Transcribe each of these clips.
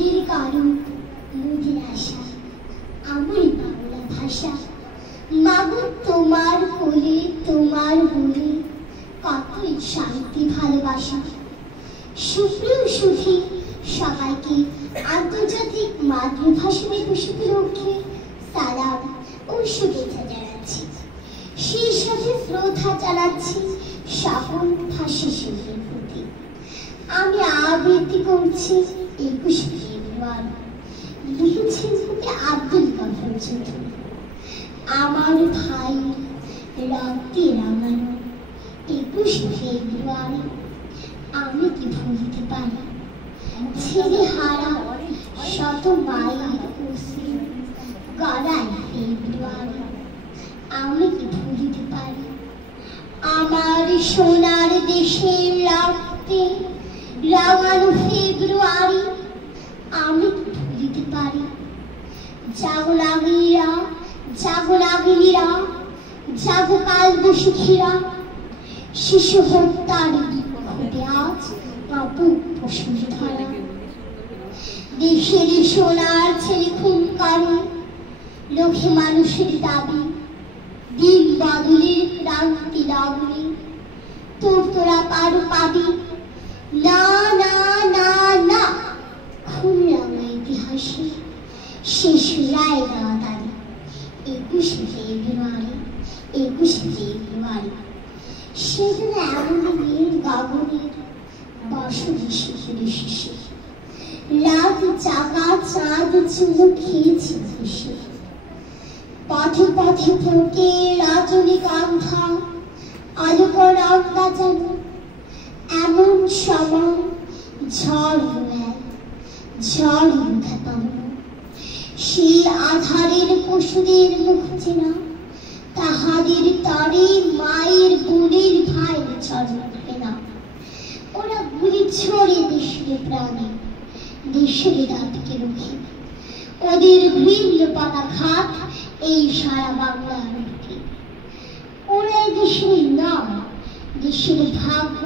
মোদের কারণ মোদের আশা আমারই বাংলা ভাষা। মাগো তোমার কোলে তোমার বলে কতই শান্তি ভালোবাসা। সুপ্রিয় সুধী সবাইকে আন্তর্জাতিক মাতৃভাষা দিবস উপলক্ষে সালাম ও শুভেচ্ছা জানাচ্ছি। সেই সাথে শ্রদ্ধা জানাচ্ছি সকল ভাষাশিল্পীর প্রতি। আমি আবৃত্তি করছি 21 ফেব্রুয়ারি। লিখেছেন আব্দুল গফর চৌধুরী। আমার ভাই রক্তে রাঙানো 21 ফেব্রুয়ারি আমি কি ভুলতে পারি? ছেলে হারা শত মাইল কোসে গড়াই ফেব্রুয়ারি আমি কি ভুলিতে পারি? আমার সোনার দেশের রক্তে রাঙানো ফেব্রুয়ারি আমি কি ভুলিতে পারি? জাগো নাগিনীরা, জাগো নাগিনীরা, জাগো কালবৈশাখীরা, শিশু হত্যার বিক্ষোভে আজ কাঁপুক বসুন্ধরা। দেশের সোনার ছেলে খুন করে লোকে মানুষের দাবি, দিন বদলের ক্রান্তি লগ্নে তোর তোরা পার পাবি না না না না। খুন রাঙা ইতিহাসে শেষ রায় দেওয়া তারিখ 21 ফেব্রুয়ারি 21 ফেব্রুয়ারি। সেদিন এমন নীল গগনের বসরে শিশিরে শিশির রাত জাগা চাঁদ চুমু খেয়েছে ভেসে। পথে পথে ফোটে রজনীগন্ধা আলোকর অঙ্গা যেন এমন সময় ঝড় ঝড় খেপানো। সেই আধারের পশুদের মুখ চেনা তাহাদের তরে মায়ের বোনের ভাইয়ের চরণ ফেনা। ওরা গুলি ছড়ে দেশের প্রাণে দেশের দাঁতকে রুখে। ওদের ভিন্ন পদাঘাত এই সারা বাংলার বুকে। ওরা দেশের নাম দেশের ভাগ্য,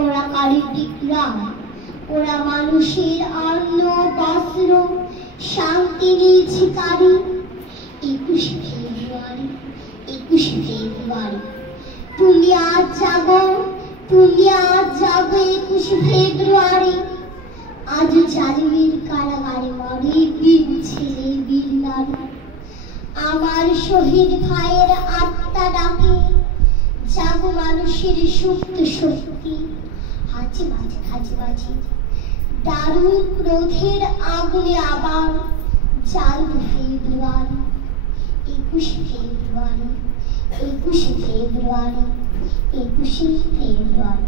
ওরা কালের বিক্রম। ওরা মানুষের অন্ন বস্ত্র শান্তি নিয়েছে কারি 21 ফেব্রুয়ারি 21 ফেব্রুয়ারি। তুমি আজ জাগো, তুমি আজ জাগো 21 ফেব্রুয়ারি। আজ জালিমের কারাগারে মরে বীর ছেলে বীর নারী। আমার শহীদ ভাইয়ের আত্মা ডাকে জাগো মানুষের সুপ্ত শক্তি। হাঁচি বাজে হাঁচি বাজে দারুণ ক্রোধের আগুনে আবার জ্বালবে ফেব্রুয়ারি 21 ফেব্রুয়ারি 21 ফেব্রুয়ারি 21 ফেব্রুয়ারি।